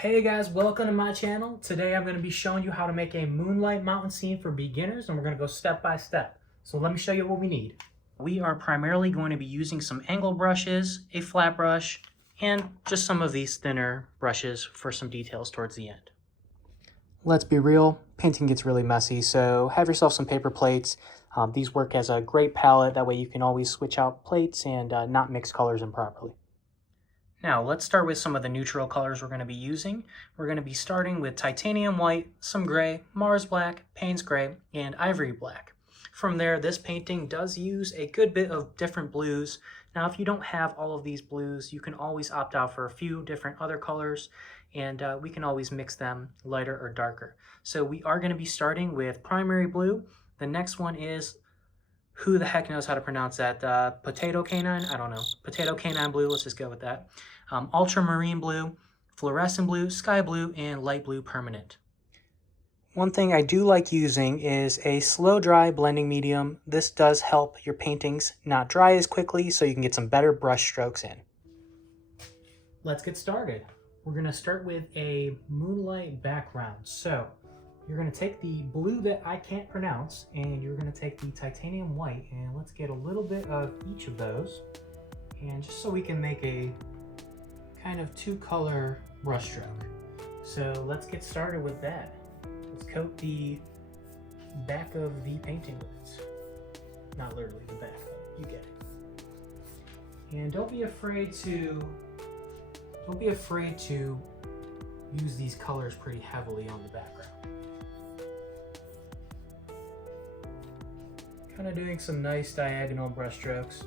Hey guys, welcome to my channel. Today I'm going to be showing you how to make a moonlight mountain scene for beginners, and we're going to go step by step. So let me show you what we need. We are primarily going to be using some angle brushes, a flat brush, and just some of these thinner brushes for some details towards the end. Let's be real, painting gets really messy, so have yourself some paper plates. These work as a great palette, that way you can always switch out plates and not mix colors improperly. Now, let's start with some of the neutral colors we're going to be using. We're going to be starting with titanium white, some gray, Mars black, Payne's gray, and ivory black. From there, this painting does use a good bit of different blues. Now, if you don't have all of these blues, you can always opt out for a few different other colors, and we can always mix them lighter or darker. So we are going to be starting with primary blue. The next one is, who the heck knows how to pronounce that? Potato canine? I don't know. Potato canine blue, let's just go with that. Ultramarine blue, fluorescent blue, sky blue, and light blue permanent. One thing I do like using is a slow dry blending medium. This does help your paintings not dry as quickly, so you can get some better brush strokes in. Let's get started. We're going to start with a moonlight background. So you're going to take the blue that I can't pronounce, and you're going to take the titanium white, and let's get a little bit of each of those. And just so we can make a kind of two-color brush stroke. So let's get started with that. Let's coat the back of the painting with it. Not literally the back, but you get it. And don't be afraid to use these colors pretty heavily on the background. Kind of doing some nice diagonal brush strokes.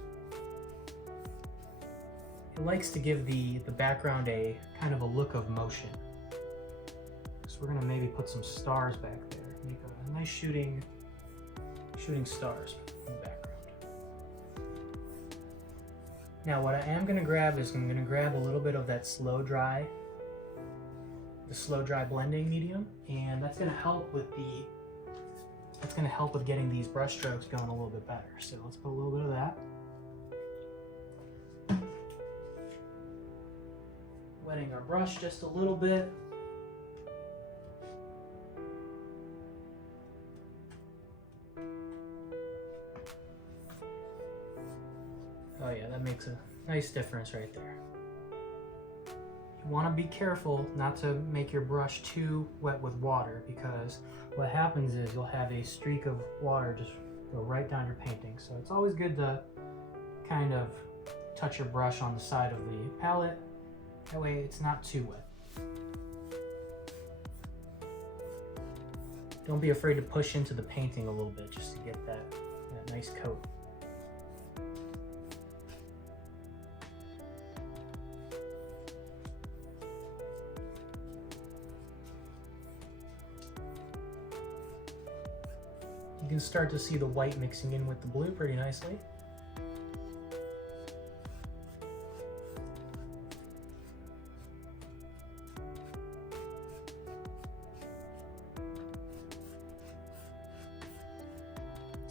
It likes to give the background a kind of a look of motion. So we're gonna maybe put some stars back there. Make a nice shooting stars in the background. Now what I am gonna grab is I'm gonna grab a little bit of that slow dry blending medium, and that's gonna help with getting these brush strokes going a little bit better. So let's put a little bit of that. Wetting our brush just a little bit. Oh yeah, that makes a nice difference right there. You want to be careful not to make your brush too wet with water, because what happens is you'll have a streak of water just go right down your painting. So it's always good to kind of touch your brush on the side of the palette. That way it's not too wet. Don't be afraid to push into the painting a little bit just to get that nice coat. You can start to see the white mixing in with the blue pretty nicely.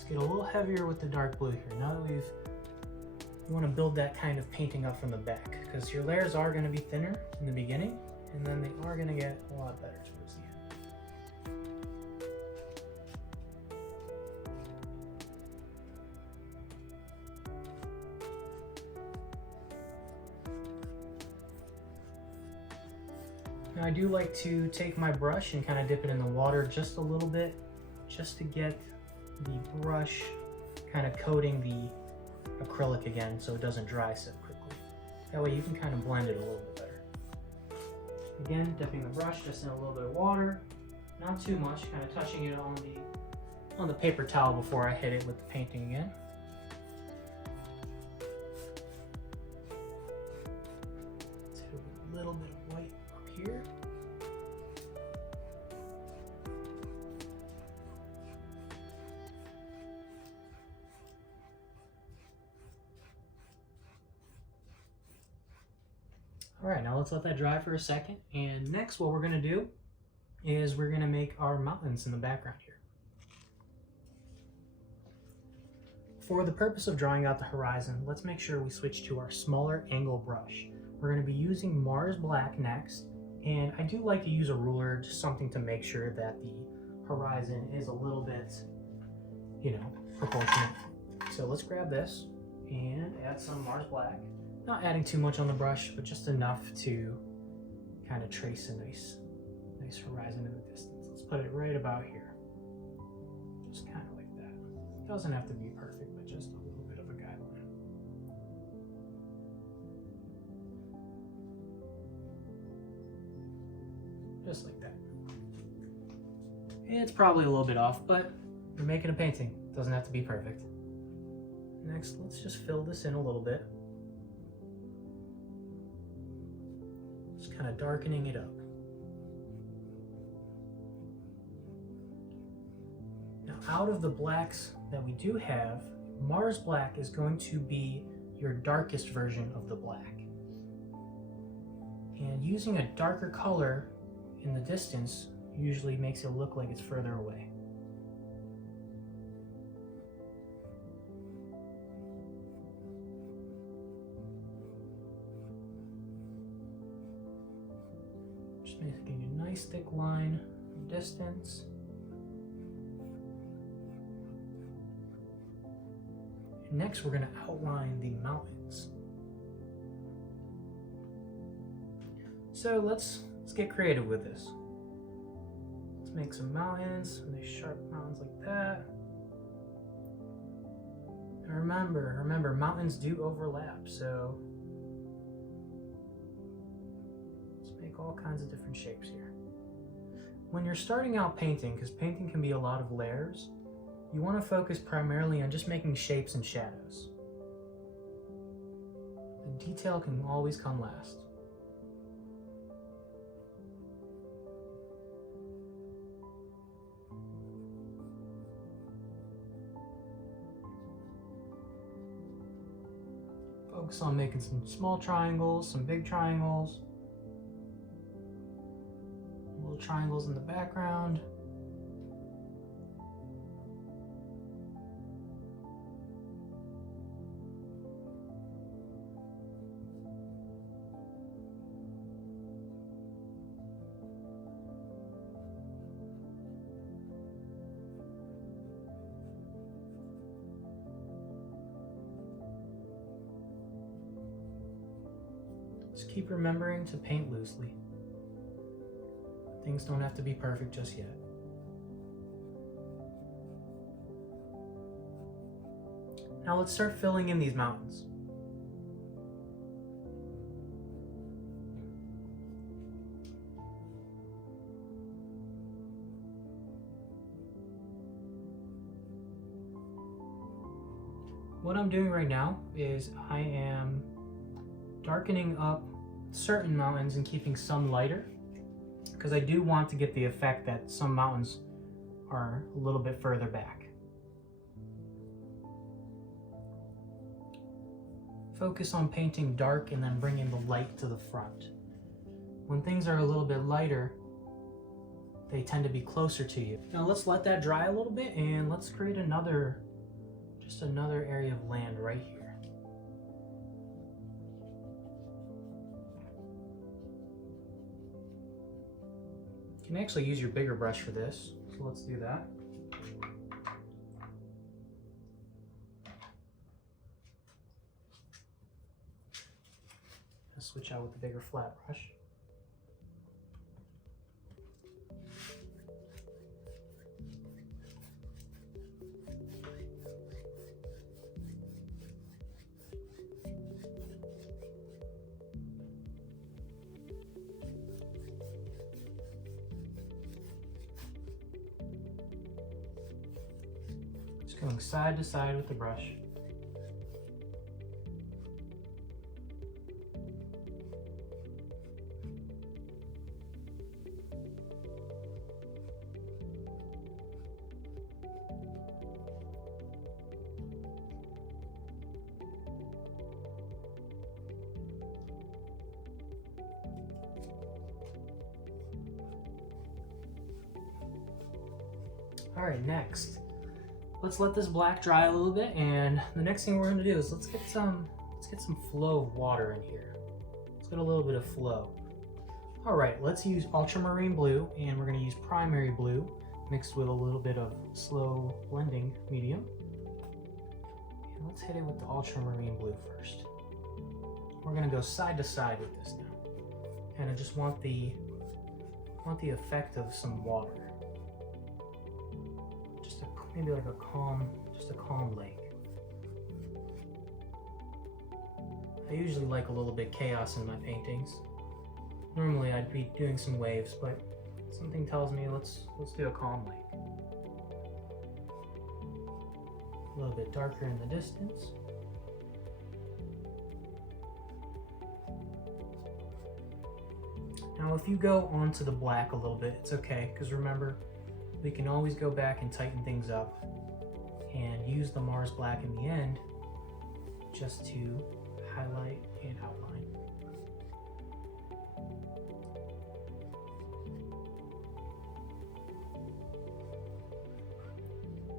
Get a little heavier with the dark blue here. Now that you want to build that kind of painting up from the back, because your layers are going to be thinner in the beginning, and then they are going to get a lot better towards the end. Now I do like to take my brush and kind of dip it in the water just a little bit, just to get the brush kind of coating the acrylic again so it doesn't dry so quickly. That way you can kind of blend it a little bit better. Again, dipping the brush just in a little bit of water, not too much, kind of touching it on the paper towel before I hit it with the painting again. Let's hit it with a little bit of white up here. All right, now let's let that dry for a second. And next what we're gonna do is we're gonna make our mountains in the background here. For the purpose of drawing out the horizon, let's make sure we switch to our smaller angle brush. We're going to be using Mars Black next, And I do like to use a ruler, just something to make sure that the horizon is a little bit, proportionate. So let's grab this and add some Mars Black. Not adding too much on the brush, but just enough to kind of trace a nice horizon in the distance. Let's put it right about here. Just kind of like that. Doesn't have to be perfect, but just a little bit of a guideline. Just like that. It's probably a little bit off, but you're making a painting. It doesn't have to be perfect. Next, let's just fill this in a little bit. Just kind of darkening it up. Now, out of the blacks that we do have, Mars Black is going to be your darkest version of the black. And using a darker color in the distance usually makes it look like it's further away. Just making a nice thick line from distance. And next we're going to outline the mountains. So let's get creative with this. Let's make some mountains, nice sharp mountains like that. And remember, mountains do overlap, so let's make all kinds of different shapes here. When you're starting out painting, because painting can be a lot of layers, you want to focus primarily on just making shapes and shadows. The detail can always come last. Focus on making some small triangles, some big triangles, little triangles in the background. Just keep remembering to paint loosely. Things don't have to be perfect just yet. Now let's start filling in these mountains. What I'm doing right now is I am darkening up certain mountains and keeping some lighter, because I do want to get the effect that some mountains are a little bit further back. Focus on painting dark and then bringing the light to the front. When things are a little bit lighter, they tend to be closer to you. Now let's let that dry a little bit and let's create just another area of land right here. You can actually use your bigger brush for this, so let's do that. I'll switch out with the bigger flat brush. Going side to side with the brush. All right, next. Let's let this black dry a little bit, and the next thing we're going to do is let's get some flow of water in here. Let's get a little bit of flow. All right, let's use ultramarine blue, and we're going to use primary blue mixed with a little bit of slow blending medium. And let's hit it with the ultramarine blue first. We're going to go side to side with this now. And I just want the effect of some water. Just maybe like a calm lake. I usually like a little bit chaos in my paintings. Normally I'd be doing some waves, but something tells me let's do a calm lake. A little bit darker in the distance. Now if you go onto the black a little bit, it's okay, because remember, we can always go back and tighten things up and use the Mars black in the end just to highlight and outline.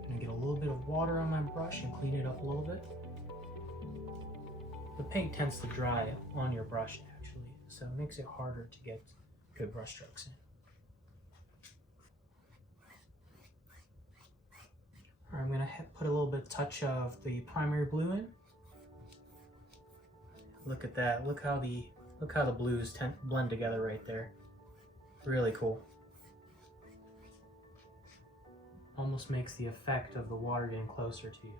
I'm gonna get a little bit of water on my brush and clean it up a little bit. The paint tends to dry on your brush actually, so it makes it harder to get good brush strokes in. All right, I'm gonna put a little bit touch of the primary blue in. Look at that. Look how the blues blend together right there. Really cool. Almost makes the effect of the water getting closer to you.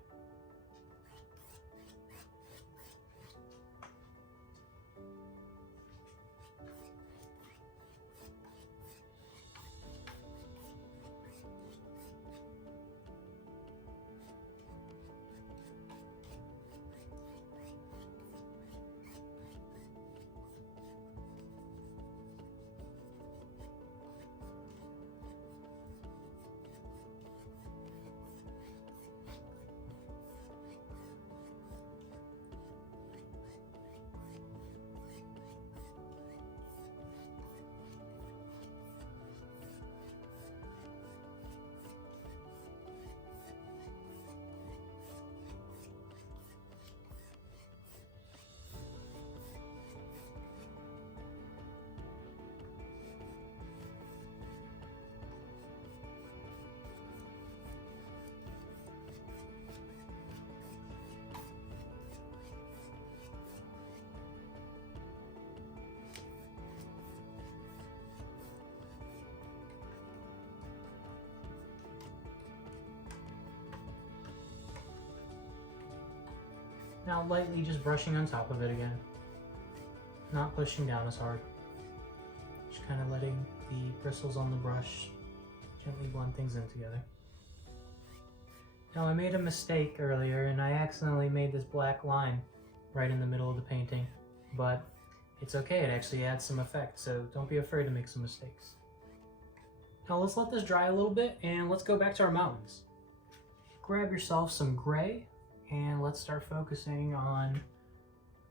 Now lightly just brushing on top of it again. Not pushing down as hard. Just kind of letting the bristles on the brush gently blend things in together. Now I made a mistake earlier and I accidentally made this black line right in the middle of the painting, but it's okay, it actually adds some effect, so don't be afraid to make some mistakes. Now let's let this dry a little bit and let's go back to our mountains. Grab yourself some gray and let's start focusing on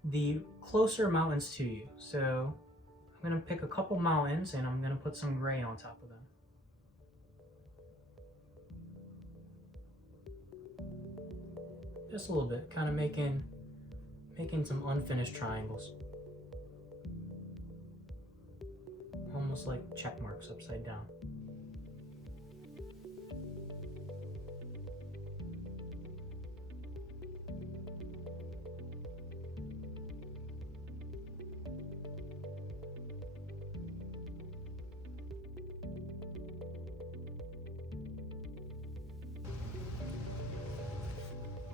the closer mountains to you. So I'm going to pick a couple mountains and I'm going to put some gray on top of them. Just a little bit, kind of making some unfinished triangles. Almost like check marks upside down.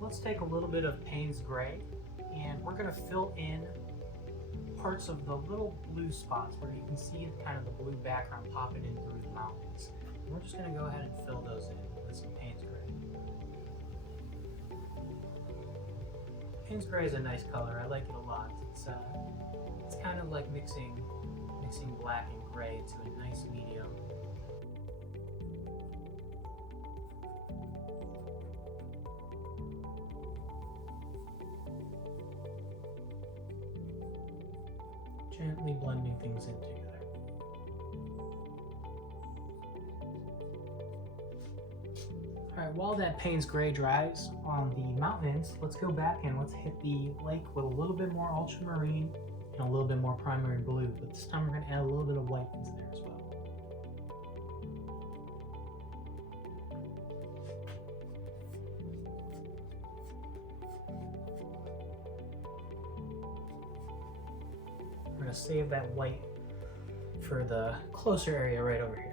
Let's take a little bit of Payne's Gray and we're going to fill in parts of the little blue spots where you can see kind of the blue background popping in through the mountains. And we're just going to go ahead and fill those in with some Payne's Gray. Payne's Gray is a nice color. I like it a lot. It's kind of like mixing black and gray to a nice medium. Gently blending things in together. Alright, while that Payne's Gray dries on the mountains, let's go back and let's hit the lake with a little bit more ultramarine and a little bit more primary blue, but this time we're going to add a little bit of white into there as well. We're going to save that white for the closer area right over here.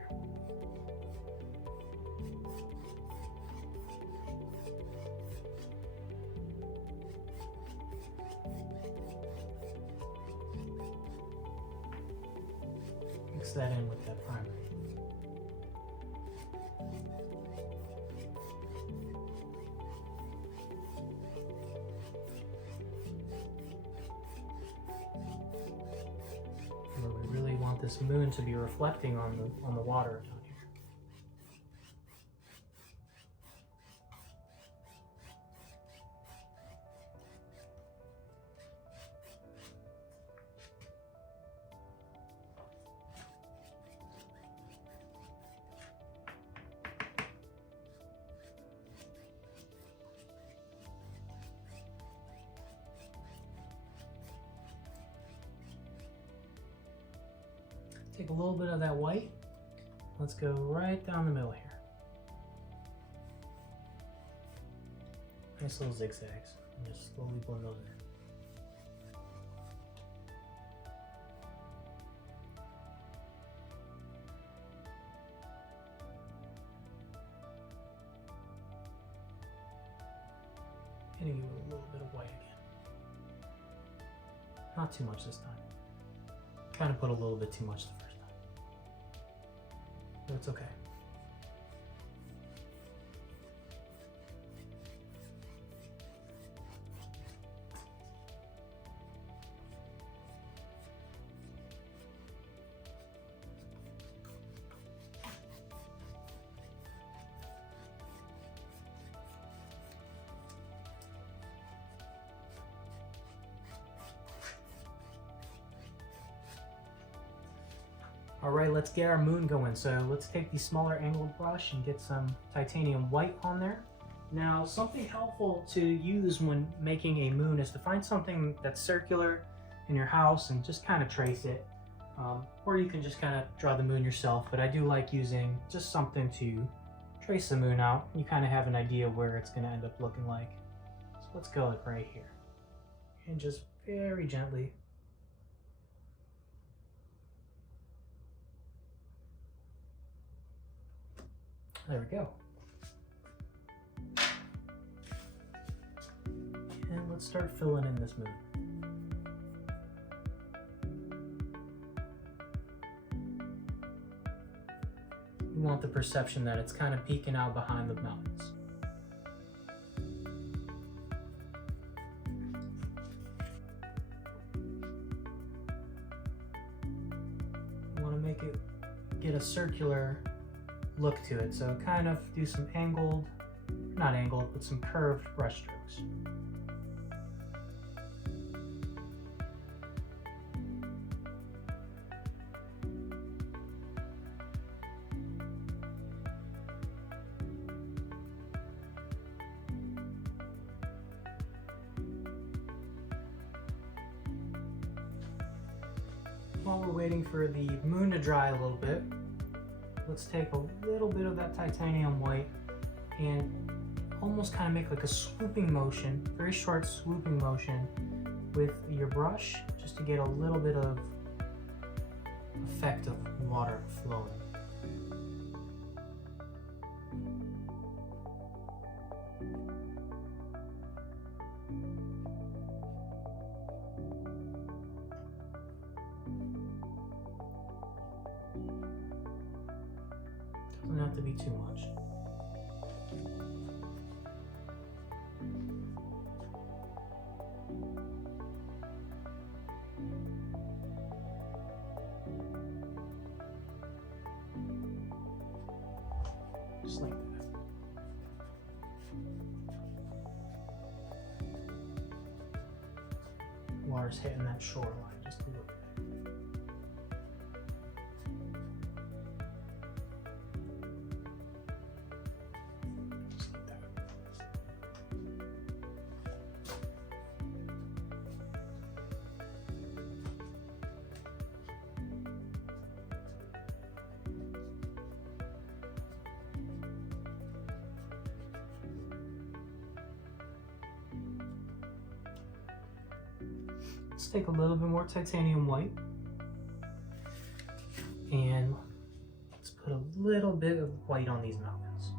Mix that in with that primer. Where we really want this moon to be reflecting on the water down here. Take a little bit of that white. Let's go right down the middle here. Nice little zigzags. And just slowly blend those in. Hitting you with a little bit of white again. Not too much this time. Kind of put a little bit too much the first time. But it's okay. All right, let's get our moon going. So let's take the smaller angled brush and get some titanium white on there. Now, something helpful to use when making a moon is to find something that's circular in your house and just kind of trace it. Or you can just kind of draw the moon yourself, but I do like using just something to trace the moon out. You kind of have an idea where it's going to end up looking like. So let's go like right here. And just very gently. There we go. And let's start filling in this moon. We want the perception that it's kind of peeking out behind the mountains. We want to make it get a circular look to it, so kind of do some angled, not angled, but some curved brush strokes. While we're waiting for the moon to dry a little bit, let's take a little bit of that titanium white and almost kind of make like a swooping motion, very short swooping motion with your brush, just to get a little bit of effect of water flowing. Doesn't have to be too much. Just like that. Water's hitting that shoreline just a little bit. Let's take a little bit more titanium white and let's put a little bit of white on these mountains,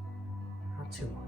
not too much.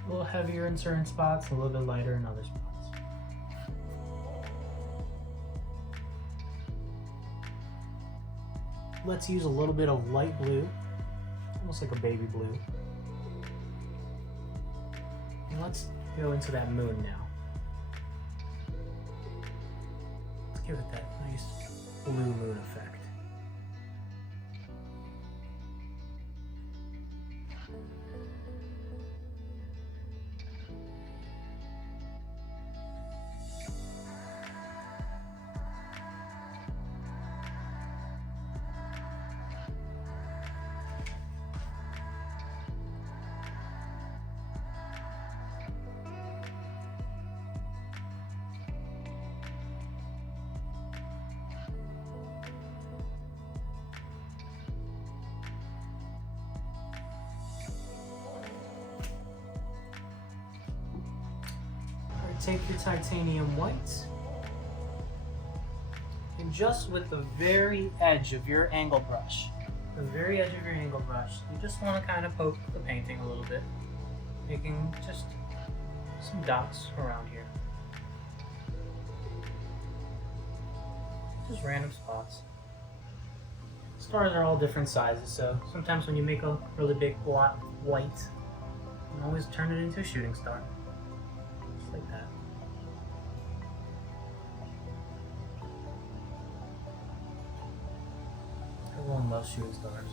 A little heavier in certain spots, a little bit lighter in other spots. Let's use a little bit of light blue, almost like a baby blue. And let's go into that moon now. Let's give it that nice blue moon effect. Take your titanium white and just with the very edge of your angle brush, you just want to kind of poke the painting a little bit, making just some dots around here. Just random spots. Stars are all different sizes, so sometimes when you make a really big blot white, you can always turn it into a shooting star. Just like that. Everyone loves shooting stars.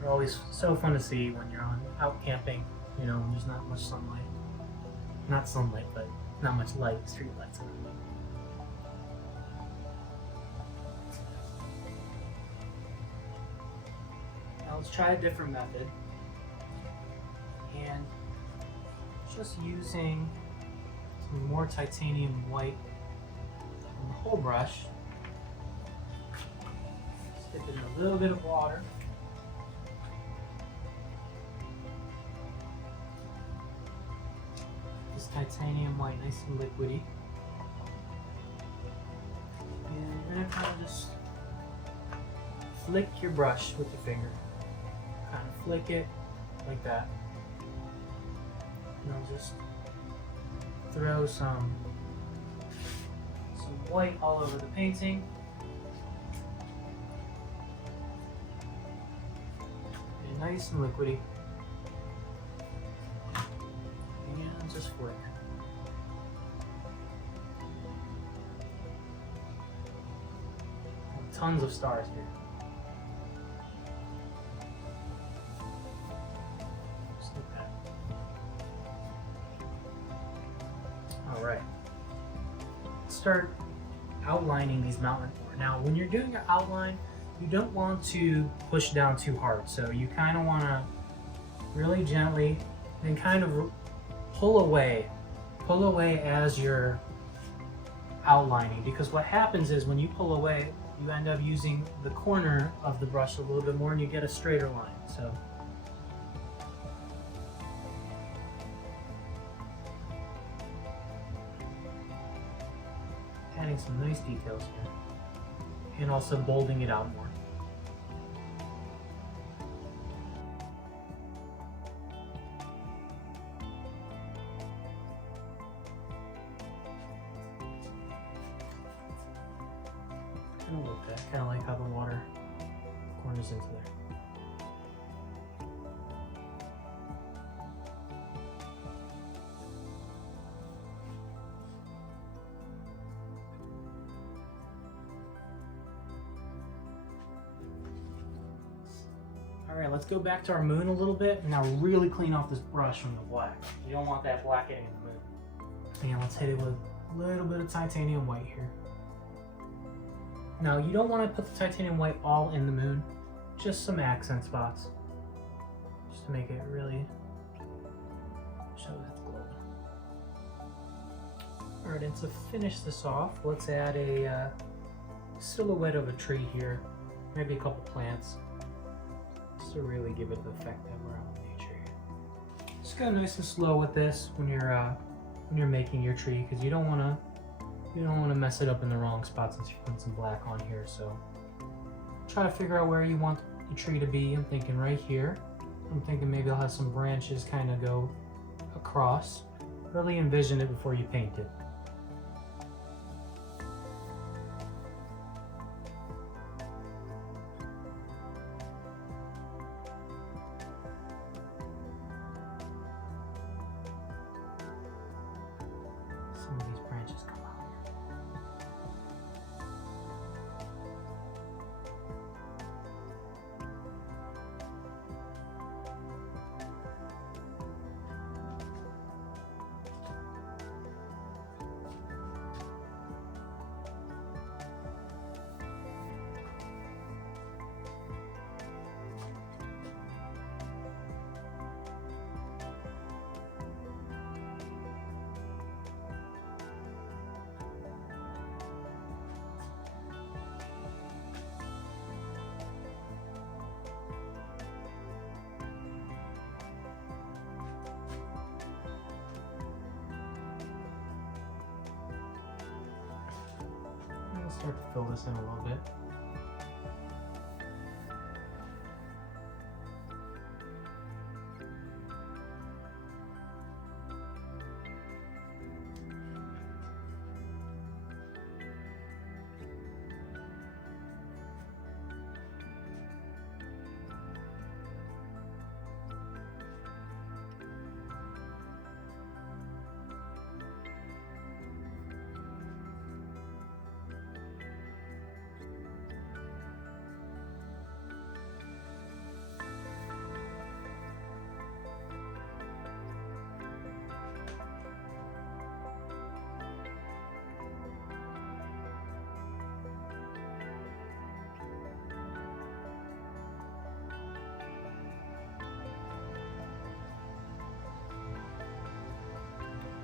They're always so fun to see when you're out camping, you know, when there's not much sunlight. Not sunlight, but not much light, street lights. Now let's try a different method. And just using some more titanium white on the whole brush. Dip it in a little bit of water. This titanium white nice and liquidy. And you're gonna kind of just flick your brush with your finger. Kind of flick it like that. And I'll just throw some white all over the painting. And nice and liquidy. And just flick. Tons of stars here. Just like that. Alright. Let's start outlining these mountains more. Now, when you're doing your outline, you don't want to push down too hard. So you kind of want to really gently and kind of pull away as you're outlining, because what happens is when you pull away, you end up using the corner of the brush a little bit more and you get a straighter line. So adding some nice details here and also bolding it out more. Kind of like how the water corners into there. Alright, let's go back to our moon a little bit and now really clean off this brush from the black. You don't want that black getting in the moon. And let's hit it with a little bit of titanium white here. Now you don't want to put the titanium white all in the moon, just some accent spots, just to make it really show its glow. Alright, and to finish this off, let's add a silhouette of a tree here, maybe a couple plants, just to really give it the effect that we're out in nature here. Just go nice and slow with this when you're making your tree, because you don't want to mess it up in the wrong spot since you're putting some black on here. So try to figure out where you want the tree to be. I'm thinking right here. I'm thinking maybe I'll have some branches kind of go across. Really envision it before you paint it. Some of these branches come out here. Start to fill this in a little bit.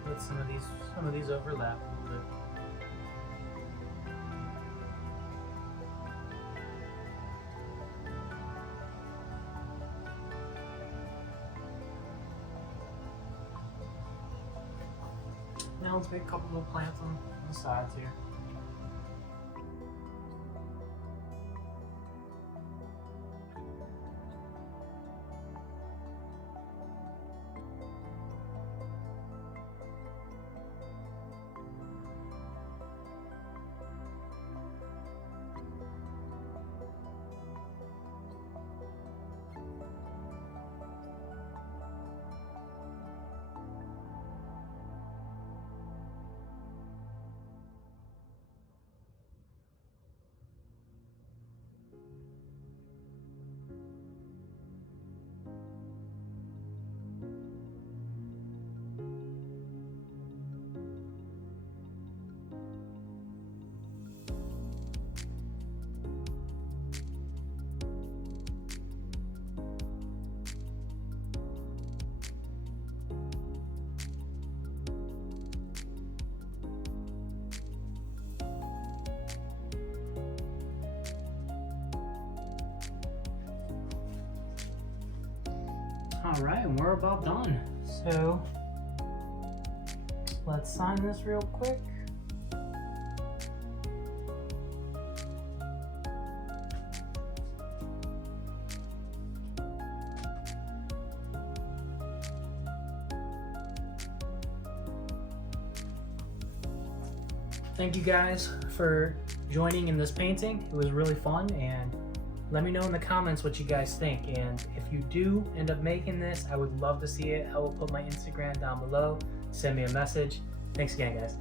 Let some of these overlap a little bit. Now let's make a couple little plants on the sides here. All right, and we're about done. So let's sign this real quick. Thank you guys for joining in this painting. It was really fun, and let me know in the comments what you guys think. And if you do end up making this, I would love to see it. I will put my Instagram down below. Send me a message. Thanks again, guys.